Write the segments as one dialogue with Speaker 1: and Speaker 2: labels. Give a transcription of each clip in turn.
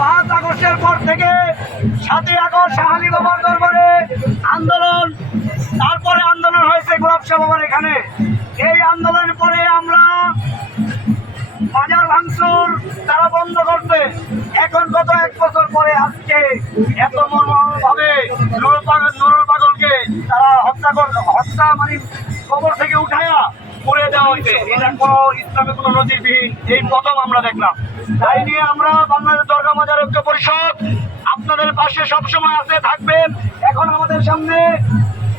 Speaker 1: পাঁচ আগস্টের পর থেকে সাতই আগস্ট শাহালি বাবার দরবারে আন্দোলন, তারপরে আন্দোলন হয়েছে গোলাপ শাহ বাবার এখানে। এই আন্দোলনের পরে আমরা বাজার ভাঙচুর তারা বন্ধ করতে এখন গত এক বছর পরে আজকে এত মর্মভাবে নুরুল পাগল নুরুল পাগলকে তারা হত্যা কর হত্যা মানে কবর থেকে উঠায়া পুড়ে দেওয়া হয়েছে। এটা কোনো ইসলামে কোনো নজিরবিহীন। এই প্রথম আমরা দেখলাম। তাই নিয়ে আমরা বাংলাদেশ দরগা মাজার ঐক্য পরিষদ আপনাদের পাশে সবসময় আছে, থাকবেন। এখন আমাদের সামনে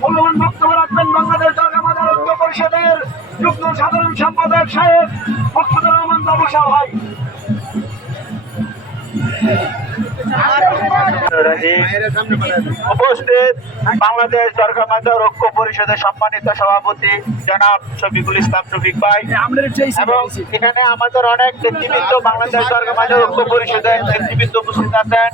Speaker 1: মূল্যবান বক্তব্য রাখবেন বাংলাদেশ দরগা মাজার ঐক্য পরিষদের যুগ্ম সাধারণ সম্পাদক সাহেব মুক্তদুর রহমান বাবু ভাই।
Speaker 2: উপস্থিত বাংলাদেশ দরগা মাজার ঐক্য পরিষদের সম্মানিত সভাপতি জনাব শফিকুল ইসলাম শফিক ভাই। এবং এখানে আমাদের অনেক নেতৃবৃন্দ বাংলাদেশ দরগা মাজার ঐক্য পরিষদের নেতৃবৃন্দ উপস্থিত আছেন।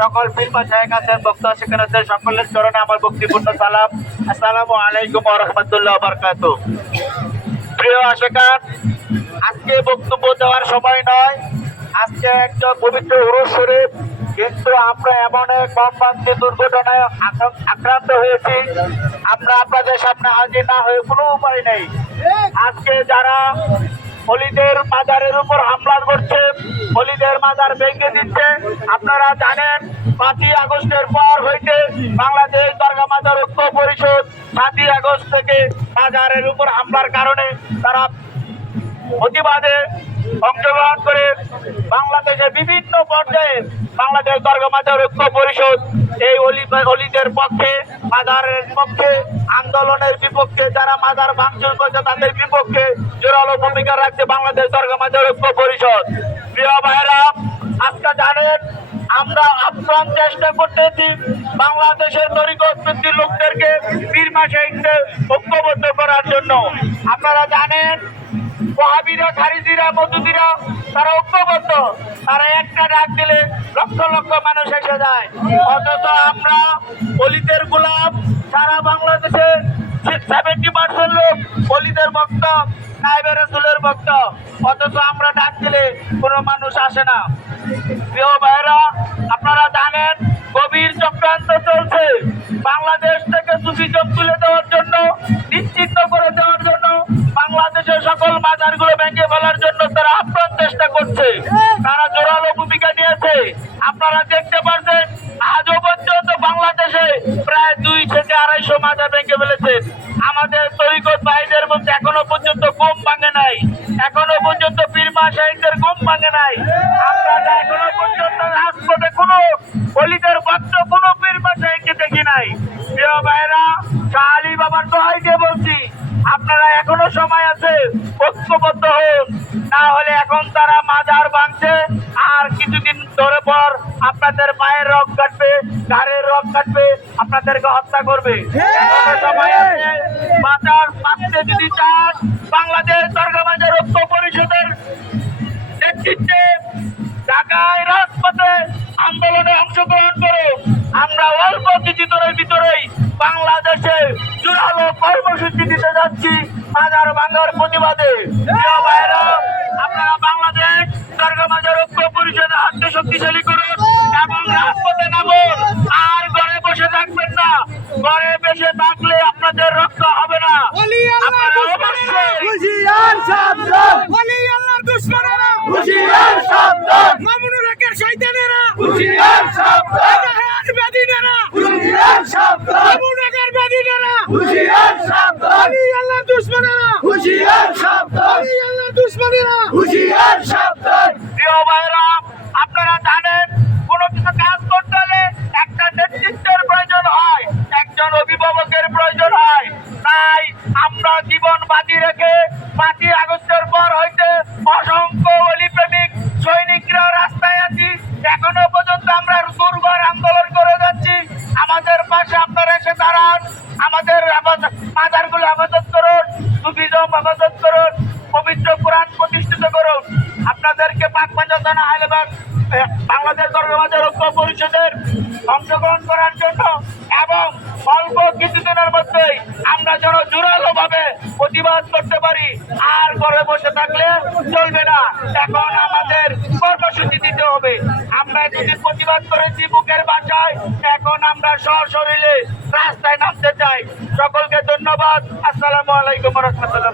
Speaker 2: সকল ফিল্মা সাহেব আছেন বক্তা সেখানে আছেন। সকলের চরণে আমার বক্তিপূর্ণ সালাম। আসসালামু আলাইকুম রহমতুল্লাহ বরকাত। প্রিয় আশেখান আজকে বক্তব্য দেওয়ার সময় নয়। আজকে একটা পবিত্র উরুস শরীফ কিন্তু আমরা এমন এক মর্মান্তি দুর্ঘটনায় আক্রান্ত- হয়েছি। আমরা আপনাদের সামনে হাজির না হয়ে কোনো উপায় নেই। আজকে যারা অলিদের মাজারের উপর হামলা করছে অলিদের মাজার ভেঙে দিচ্ছে, আপনারা জানেন, পাঁচই আগস্টের পর হইতে বাংলাদেশ দরগা মাজার ঐক্য পরিষদ সাতই আগস্ট থেকে মাজারের উপর হামলার কারণে তারা প্রতিবাদে অংশগ্রহণ করে বাংলাদেশের বিভিন্ন পর্যায়ে বাংলাদেশ দরগা মাজার ঐক্য পরিষদ এই অলি অলিদের পক্ষে, মাজারের পক্ষে আন্দোলনের বিপক্ষে, যারা মাজার ভাঙচুর করছে তাদের বিপক্ষে জোরালো ভূমিকা রাখছে বাংলাদেশ দরগা মাজার ঐক্য পরিষদ। প্রিয় ভাইরা আজকে জানেন, আমরা আপ্রাণ চেষ্টা করতেছি বাংলাদেশের তরিকত বৃত্তির লোকদেরকে বীর মাসে ঐক্যবদ্ধ করার জন্য। আপনারা জানেন ওয়াহাবিরা খারিজিরা মধুদিরা তারা ঐক্যবদ্ধ। তারা একটা ডাক দিলে লক্ষ লক্ষ মানুষ এসে যায়। অথচ আমরা অলিদের গোলাপ সারা বাংলাদেশে সেভেন্টি পার্সেন্ট লোক অলিদের ভক্ত, নাইবে রসুলের ভক্ত। অথচ আমরা ডাক দিলে কোনো মানুষ আসে না। প্রিয় ভাইরা আপনারা জানেন, গভীর চক্রান্ত চলছে। বাংলাদেশ থেকে সুফিজম তুলে দেওয়ার জন্য নিশ্চিন্ত ভেঙে ফেলার জন্য তারা আপ্রাণ চেষ্টা করছে। তারা জোরালো ভূমিকা নিয়েছে। আপনারা দেখতে পাচ্ছেন আজও পর্যন্ত বাংলাদেশে প্রায় দুই থেকে আড়াইশো মাজার ভেঙে ফেলেছে। আমাদের তরিকত ভাইদের মধ্যে এখনও পর্যন্ত কম ভাঙে নাই। এখনও পর্যন্ত পীরমা শাহিদের কম ভাঙে নাই। আপনারা এখনও পর্যন্ত রাজপথে কোনো অলিদের ভক্ত কোনো পীরমা শাহিদকে দেখি নাই। প্রিয় ভাইরা, শাহ আলী বাবার দোহাইকে বলছি আপনারা এখনও সময় আছে, ঐক্যবদ্ধ হন। না হলে এখন তারা মাজার ভাঙছে। আর কিছুদিন ধরে পর আপনাদের মায়ের রক কাটবে, ঘাড়ের রক কাটবে, আপনাদেরকে হত্যা করবে। সময় আছে। বাজার বাঁচতে যদি চান, বাংলাদেশ দরগা বাজার ঐক্য পরিষদের নেতৃত্বে ঢাকায় রাজপথে আন্দোলনে অংশগ্রহণ করে আমরা অল্প কিছুদিনের ভিতরেই বাংলাদেশে জোরালো কর্মসূচি দিতে যাচ্ছি। মাজার ভাঙার প্রতিবাদে। প্রিয় আপনারা বাংলাদেশ দরগা মাজার ঐক্য পরিষদে হাতকে শক্তিশালী করুন এবং রাজপথে নামুন। আর ঘরে বসে থাকবেন না। ঘরে বসে থাকলে আপনাদের রক্ষা হবে না। আপনারা অবশ্যই
Speaker 3: হুশিয়ার সাবধান
Speaker 4: ওলি আল্লাহর দুশমনেরা
Speaker 3: হুশিয়ার সাবধান
Speaker 4: মামুনুর হকের শয়তানেরা
Speaker 3: হুশিয়ার সাবধান
Speaker 4: জাহার
Speaker 3: হুশিয়ার হুশিয়ার সাবধান হুশিয়ার সাবধান হুশিয়ার সাবধান
Speaker 2: প্রিয় ভাইরা আপনারা জানেন, কোনো কিছু কাজ করতে হলে একটা নেতৃত্বের প্রয়োজন হয়, একজন অভিভাবকের প্রয়োজন হয়। তাই আমরা জীবন বাজি রেখে পাঁচই আগস্টের পর হইতে অসংখ্য অলি প্রেমিক সৈনিকরা রাস্তায় আছি। এখনও পর্যন্ত আমরা দুর্বার আন্দোলন করে। আমাদের পাশে আপনারা এসে দাঁড়ান। আমাদের মাজারগুলো আবাদত করুন সুবিধম আবাদত করুন, পবিত্র কোরআন প্রতিষ্ঠিত করুন। আপনাদেরকে পাক পাঞ্জাতনা আহলেবাগ বাংলাদেশ সরকার ঐক্য পরিষদের অংশগ্রহণ করার জন্য এবং অল্প কিছুদিনের মধ্যেই আমরা যেন জোরালো ভাবে প্রতিবাদ করতে পারি। আর ঘরে বসে থাকলে চলবে না। এখন আমাদের কর্মসূচি দিতে হবে। আমরা যদি প্রতিবাদ করেছি বুকের বাসায়, এখন আমরা সশরীরে রাস্তায় নামতে চাই। সকলকে ধন্যবাদ। আসসালামু আলাইকুম রহমতুল্লাহ